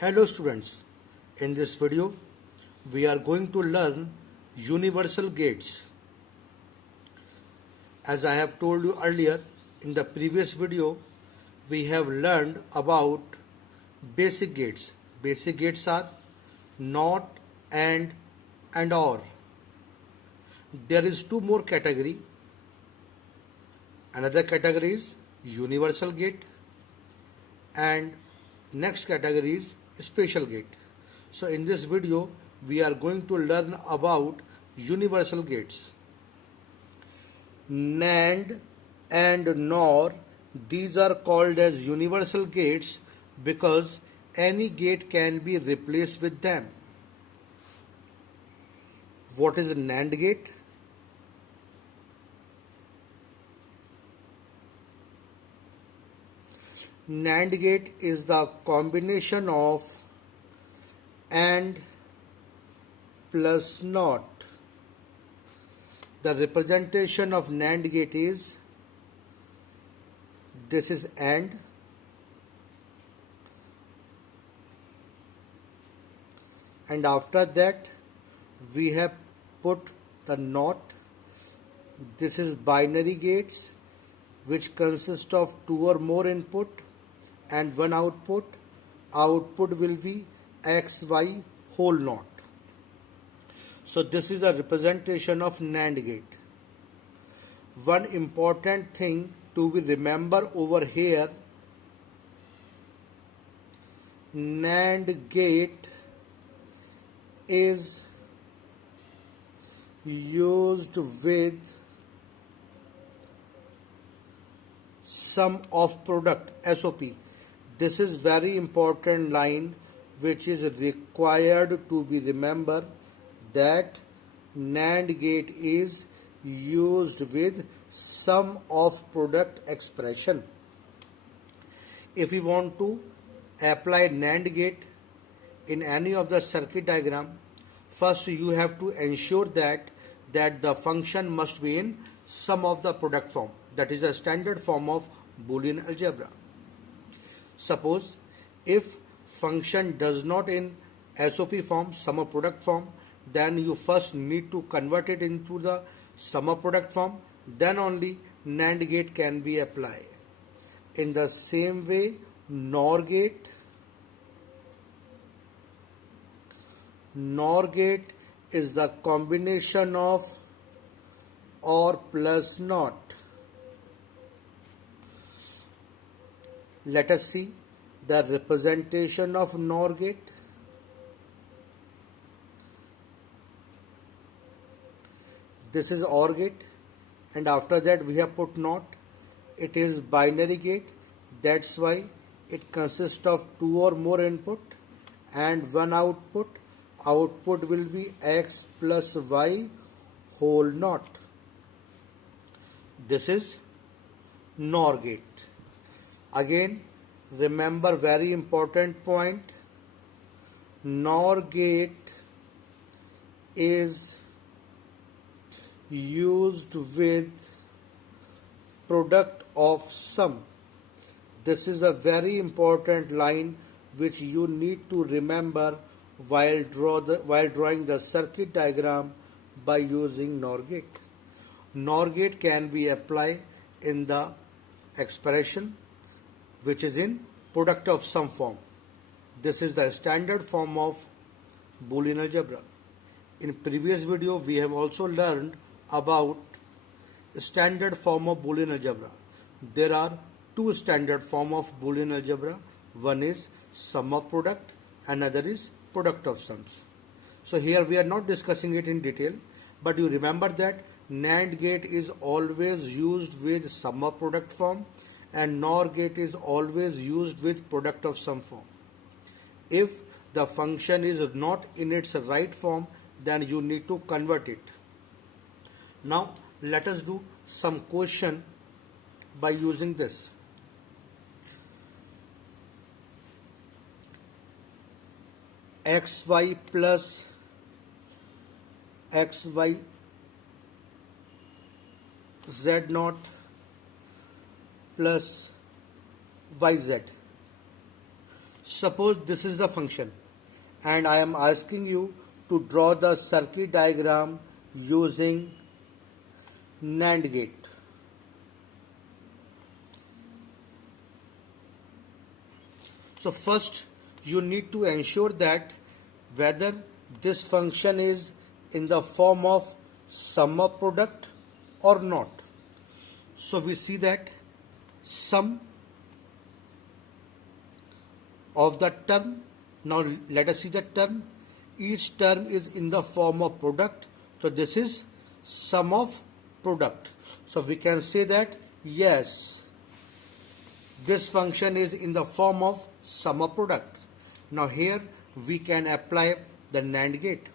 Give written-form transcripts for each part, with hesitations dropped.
Hello students, in this video we are going to learn universal gates. As I have told you earlier, in the previous video we have learned about basic gates. Basic gates are not, and or. There is two more category. Another category is universal gate and next category is special gate. So in this video we are going to learn about universal gates. NAND and NOR, these are called as universal gates because any gate can be replaced with them. What is a NAND gate? NAND gate is the combination of AND plus NOT. The representation of NAND gate is, this is AND, and after that we have put the NOT. This is binary gates which consist of two or more input and one output. Output will be X, Y whole NOT. So this is a representation of NAND gate. One important thing to be remember over here, NAND gate is used with sum of product, SOP. This is very important line which is required to be remembered, that NAND gate is used with sum of product expression. If we want to apply NAND gate in any of the circuit diagram, first you have to ensure that the function must be in sum of the product form. That is a standard form of Boolean algebra. Suppose if function does not in SOP form, sum of product form, then you first need to convert it into the sum of product form, then only NAND gate can be applied. In the same way, NOR gate is the combination of OR plus NOT. Let us see the representation of NOR gate. This is OR gate, and after that we have put NOT. It is binary gate, that's why it consists of two or more input and one output. Output will be X plus Y whole NOT. This is NOR gate. Again, remember very important point, NOR gate is used with product of sum. This is a very important line which you need to remember while drawing the circuit diagram by using NOR gate. NOR gate can be applied in the expression which is in product of sum form. This is the standard form of Boolean algebra. In previous video we have also learned about standard form of Boolean algebra. There are two standard form of Boolean algebra. One is sum of product, another is product of sums. So here we are not discussing it in detail, but you remember that NAND gate is always used with sum of product form and NOR gate is always used with product of sum form. If the function is not in its right form, then you need to convert it. Now let us do some question by using this. XY plus XY Z0 plus YZ. Suppose this is the function and I am asking you to draw the circuit diagram using NAND gate. So first you need to ensure that whether this function is in the form of sum of product or not. So we see that sum of the term. Now let us see the term. Each term is in the form of product. So this is sum of product. So we can say that yes, this function is in the form of sum of product. Now here we can apply the NAND gate.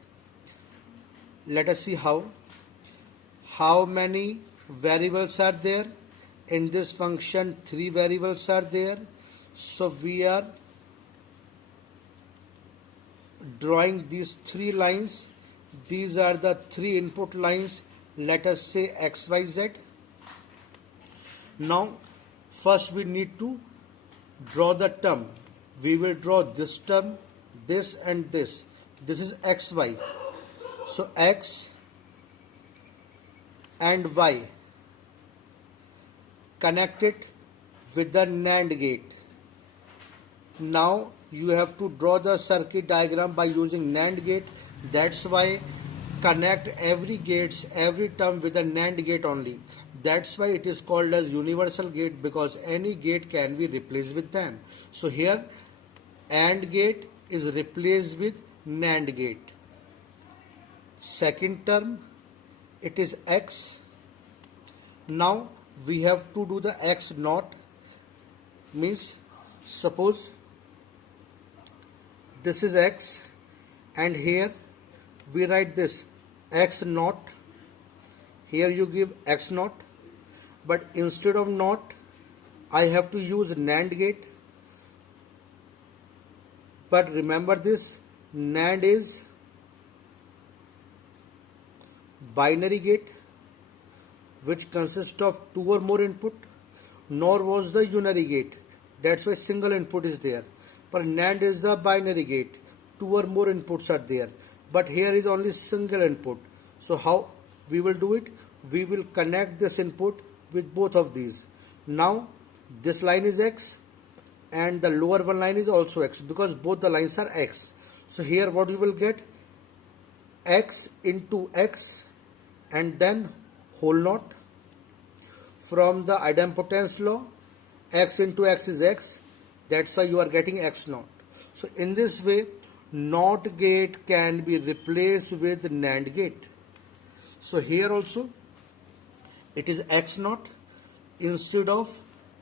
Let us see how. How many variables are there? In this function 3 variables are there. So we are drawing these 3 lines. These are the 3 input lines. Let us say X, Y, Z. Now first we need to draw the term. We will draw this term, this and this. This is X, Y. So X and Y connected with the NAND gate. Now you have to draw the circuit diagram by using NAND gate. That's why connect every gates, every term with a NAND gate only. That's why it is called as universal gate, because any gate can be replaced with them. So here AND gate is replaced with NAND gate. Second term, it is X. Now we have to do the X naught. Means suppose this is X and here we write this X naught. Here you give X naught, but instead of naught I have to use NAND gate. But remember this, NAND is binary gate which consists of 2 or more input, nor was the unary gate. That's why single input is there. But NAND is the binary gate, 2 or more inputs are there. But here is only single input. So how we will do it? We will connect this input with both of these. Now this line is X and the lower one line is also X, because both the lines are X. So here what you will get? X into X and then whole naught. From the idempotence law, X into X is X. That's why you are getting X naught. So in this way, NOT gate can be replaced with NAND gate. So here also it is X naught. Instead of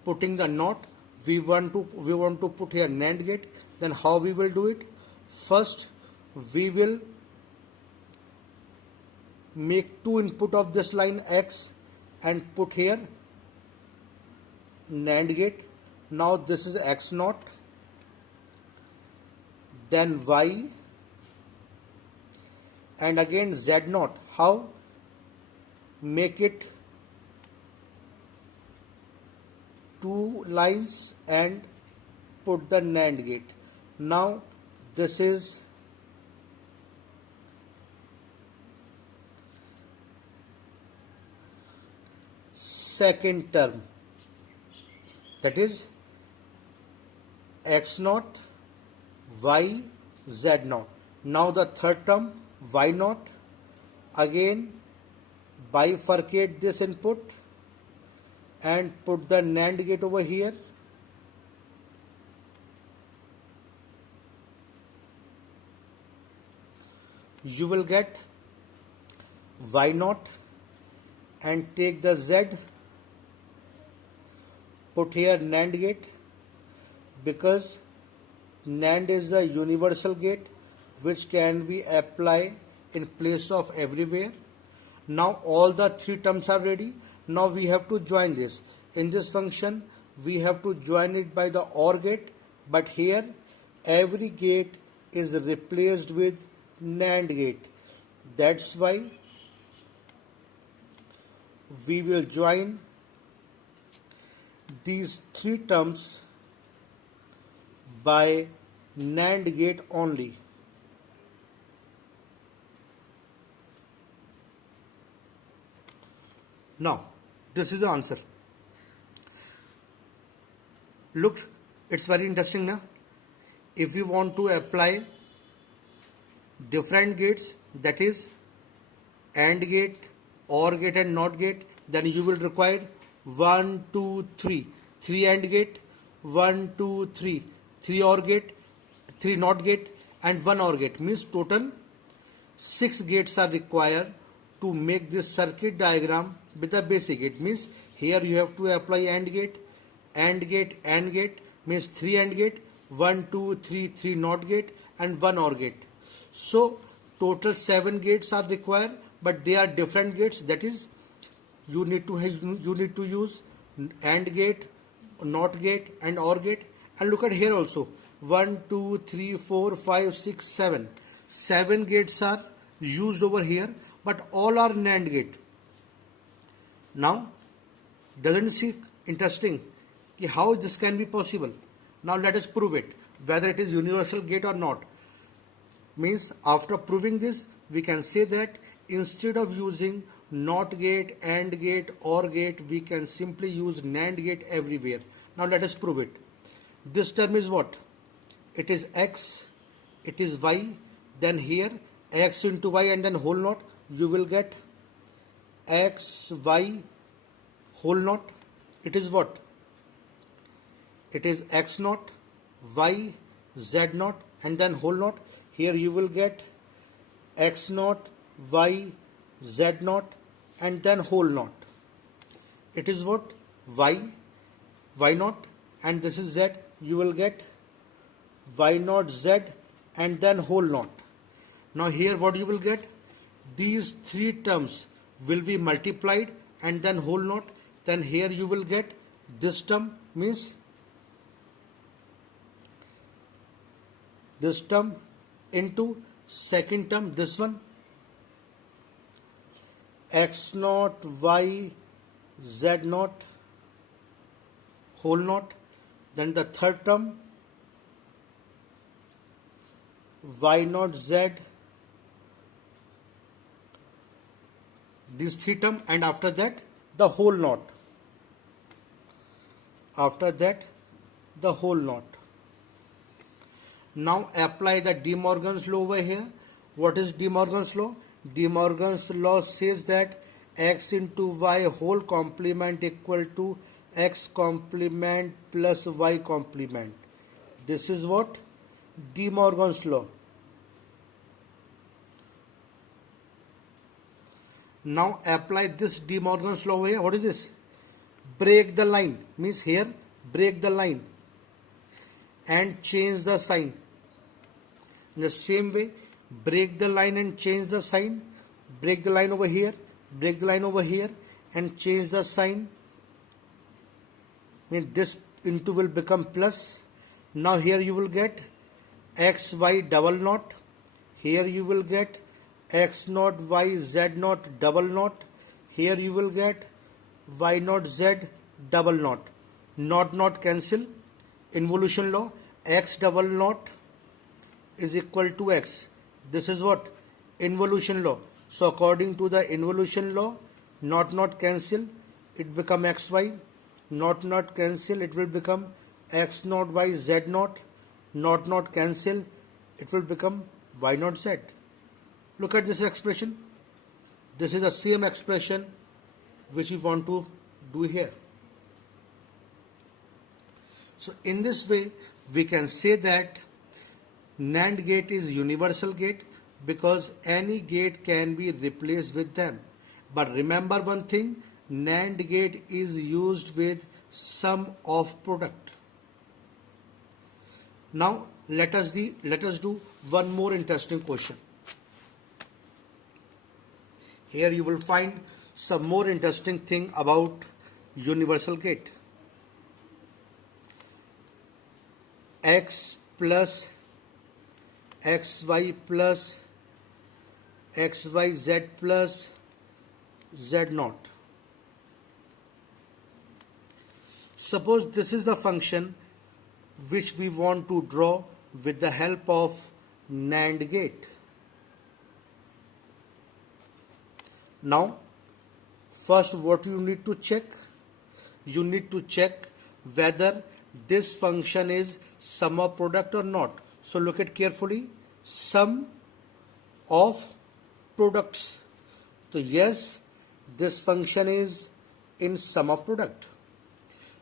putting the NOT, we want to put here NAND gate. Then how we will do it? First we will make 2 input of this line X and put here NAND gate. Now this is X naught, then Y, and again Z naught. How? Make it 2 lines and put the NAND gate. Now this is second term, that is X naught, Y, Z naught. Now the third term, Y naught. Again bifurcate this input and put the NAND gate over here. You will get Y naught and take the Z, put here NAND gate, because NAND is the universal gate which can be applied in place of everywhere. Now all the 3 terms are ready. Now we have to join this. In this function we have to join it by the OR gate, but here every gate is replaced with NAND gate. That's why we will join these 3 terms by NAND gate only. Now, this is the answer. Look, it's very interesting now. If you want to apply different gates, that is AND gate, OR gate and NOT gate, then you will require 1, 2, 3. 3 AND gate, 1, 2, 3. 3 OR gate, 3 NOT gate and 1 OR gate. Means total 6 gates are required to make this circuit diagram with a basic gate. Means here you have to apply AND gate, AND gate, AND gate, means 3 AND gate, 1, 2, 3, 3 NOT gate and 1 OR gate. So total 7 gates are required, but they are different gates. That is, you need to use AND gate, NOT gate and OR gate. And look at here also, 1, 2, 3, 4, 5, 6, 7. 7 gates are used over here, but all are NAND gate. Now, doesn't it seem interesting how this can be possible? Now let us prove it, whether it is universal gate or not. Means after proving this, we can say that instead of using NOT gate, AND gate, OR gate, we can simply use NAND gate everywhere. Now let us prove it. This term is what? It is X, it is Y, then here X into Y and then whole knot. You will get X, Y, whole knot. It is what? It is X naught, Y, Z naught and then whole knot. Here you will get X naught, Y, Z naught and then whole knot. It is what? Y, Y naught and this is Z. You will get Y naught, Z and then whole knot. Now here what you will get? These 3 terms will be multiplied and then whole knot. Then here you will get this term, means this term into second term, this one, X naught, Y, Z naught, whole knot. Then the third term, Y naught, Z, these 3 terms, and after that the whole knot. After that the whole knot. Now apply the De Morgan's law over here. What is De Morgan's law? De Morgan's law says that X into Y whole complement equal to X complement plus Y complement. This is what? De Morgan's law. Now apply this De Morgan's law over here. What is this? Break the line. Means here break the line and change the sign. In the same way, break the line and change the sign. Break the line over here, break the line over here and change the sign. Means this into will become plus. Now here you will get X, Y double knot. Here you will get X naught, Y, Z naught double knot. Here you will get Y naught, Z double knot. Not cancel. Involution law, X double knot is equal to X. This is what? Involution law. So according to the involution law, not cancel, it become XY. Not cancel, it will become X naught, Y, Z naught. Not cancel, it will become Y naught, Z. Look at this expression. This is the same expression which we want to do here. So in this way, we can say that NAND gate is universal gate because any gate can be replaced with them. But remember one thing, NAND gate is used with sum of product. Now let us do one more interesting question. Here you will find some more interesting thing about universal gate. X plus XY plus XYZ plus Z naught. Suppose this is the function which we want to draw with the help of NAND gate. Now, first what you need to check? You need to check whether this function is sum of product or not. So look at carefully, sum of products. So yes, this function is in sum of product.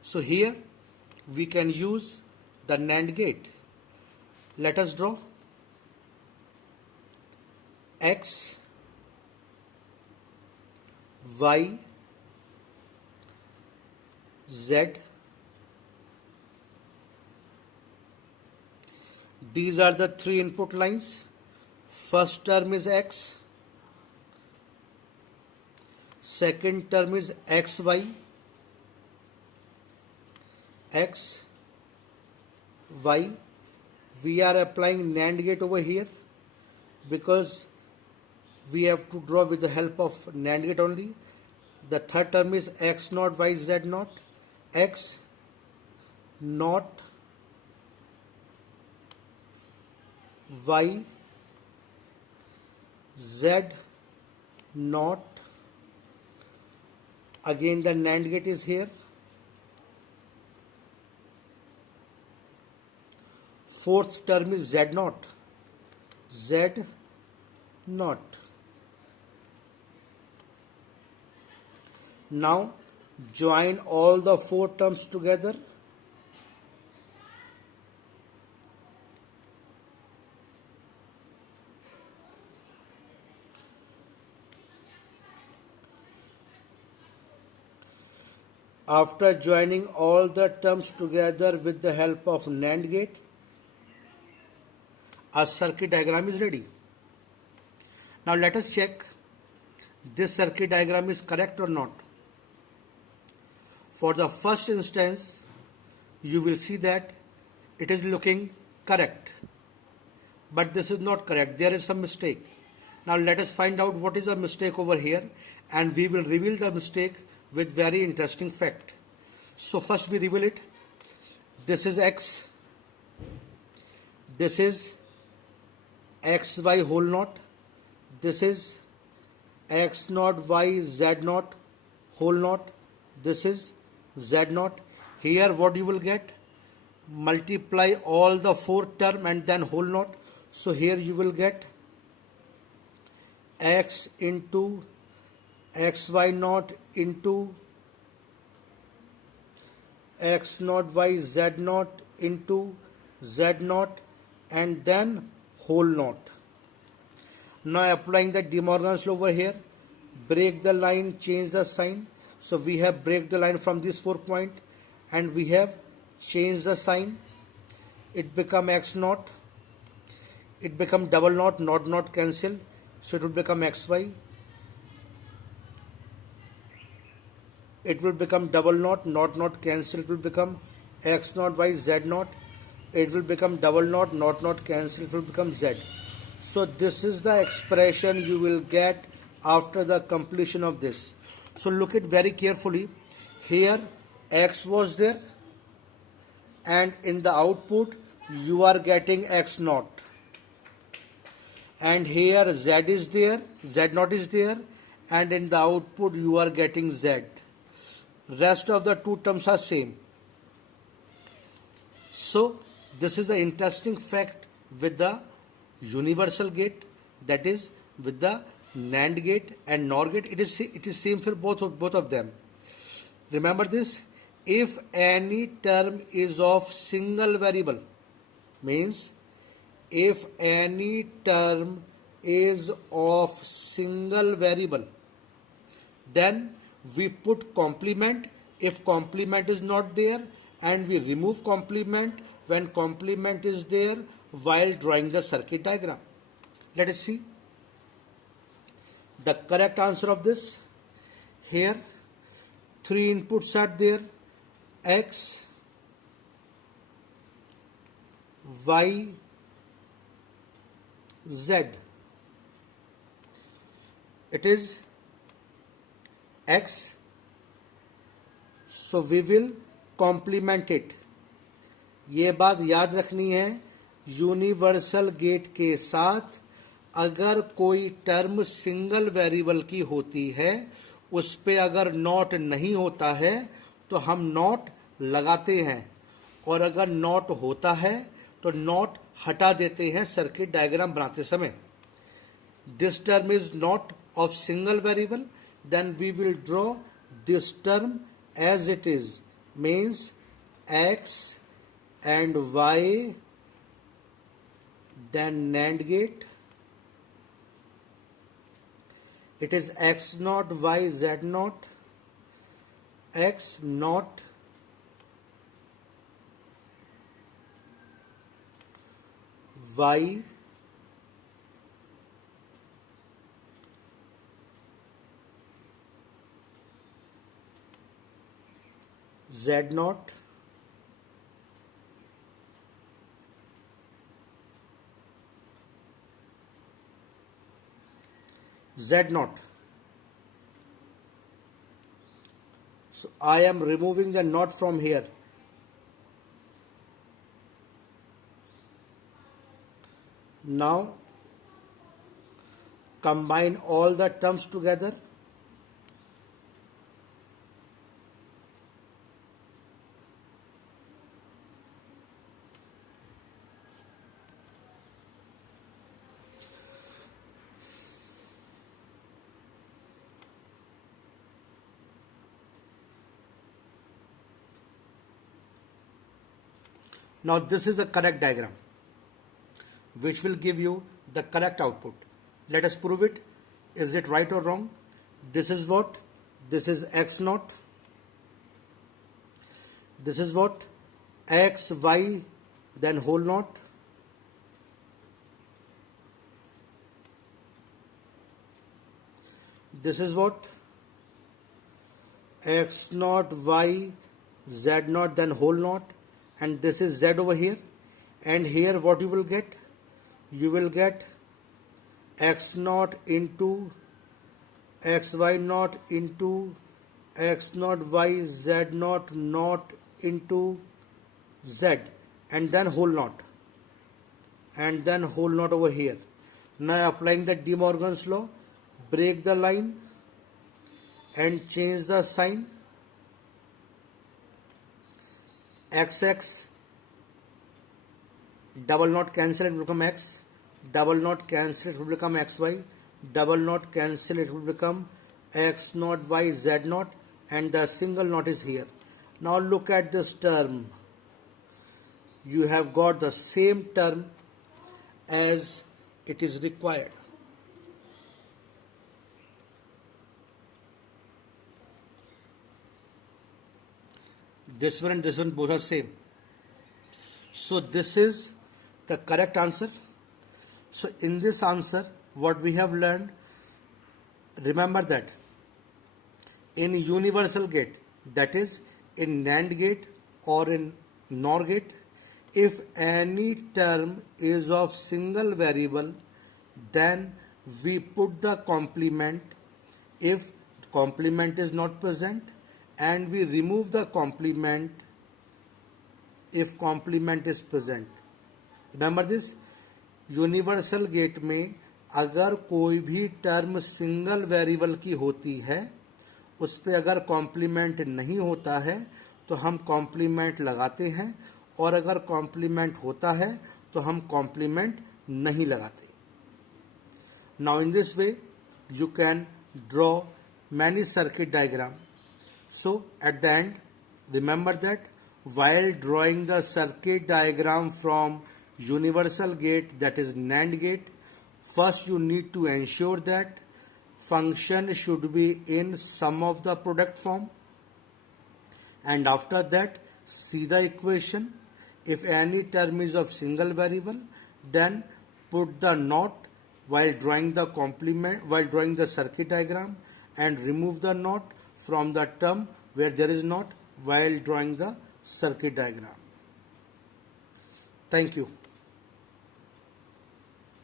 So here we can use the NAND gate. Let us draw X, Y, Z. These are the three input lines. First term is X, second term is XY, X, Y. We are applying NAND gate over here because we have to draw with the help of NAND gate only. The third term is X naught, Y, Z naught, X naught, Y, Z naught. Again the NAND gate is here. Fourth term is Z naught, Z naught. Now join all the four terms together. After joining all the terms together with the help of NAND gate, a circuit diagram is ready. Now let us check this circuit diagram is correct or not. For the first instance, you will see that it is looking correct, but this is not correct. There is some mistake. Now let us find out what is the mistake over here, and we will reveal the mistake with very interesting fact. So first we reveal it. This is X. This is XY whole naught. This is X naught, Y, Z naught whole naught. This is Z naught. Here what you will get? Multiply all the four term and then whole naught. So here you will get X into XY naught into X naught, Y, Z naught into Z naught and then whole naught. Now applying the De Morgan's law over here, break the line, change the sign. So we have break the line from this 4 point and we have changed the sign. It become X naught. It become double naught, naught cancel. So it will become XY. It will become double naught cancel. It will become X naught, Y, Z naught. It will become double naught cancel. It will become Z. So this is the expression you will get after the completion of this. So look at very carefully. Here X was there and in the output you are getting X naught. And here Z is there, Z naught is there, and in the output you are getting Z. Rest of the two terms are same. So this is the interesting fact with the universal gate, that is with the NAND gate and NOR gate. It is same for both of them. Remember this: if any term is of single variable, means if any term is of single variable, then we put complement if complement is not there, and we remove complement when complement is there while drawing the circuit diagram. Let us see the correct answer of this. Here three inputs are there: X, Y, Z. It is X, so we will complement it. ये बात याद रखनी है, universal gate के साथ अगर कोई term single variable की होती है, उस पे अगर नॉट नहीं होता है तो हम नॉट लगाते हैं, और अगर नॉट होता है तो नॉट हटा देते हैं सर्किट डायग्राम बनाते समय. This term is not of single variable, then we will draw this term as it is, means x and y, then NAND gate. It is x naught y z naught, x naught y z naught z naught. So I am removing the naught from here. Now combine all the terms together. Now this is a correct diagram which will give you the correct output. Let us prove it. Is it right or wrong? This is what? This is x naught. This is what? X, y, then whole naught. This is what? X naught, y, z naught, then whole naught. And this is z over here. And here what you will get? You will get x naught into x y naught into x naught y z naught naught into z, and then whole naught, and then whole naught over here. Now applying the De Morgan's law, break the line and change the sign. XX double naught cancel, it will become x, double naught cancel, it will become xy, double naught cancel, it will become x naught y z naught, and the single naught is here. Now look at this term. You have got the same term as it is required. This one and this one both are same. So this is the correct answer. So in this answer, what we have learned, remember that in universal gate, that is in NAND gate or in NOR gate, if any term is of single variable, then we put the complement if complement is not present, and we remove the complement if complement is present. Remember this, universal gate में अगर कोई भी term single variable की होती है, उस पे अगर कॉम्प्लीमेंट नहीं होता है तो हम कॉम्प्लीमेंट लगाते हैं, और अगर कॉम्प्लीमेंट होता है तो हम कॉम्प्लीमेंट नहीं लगाते. Now in this way you can draw many circuit diagram. So at the end, remember that while drawing the circuit diagram from universal gate, that is NAND gate, first you need to ensure that function should be in sum of the product form, and after that see the equation. If any term is of single variable, then put the not while drawing the complement, while drawing the circuit diagram, and remove the not from the term where there is not while drawing the circuit diagram. Thank you.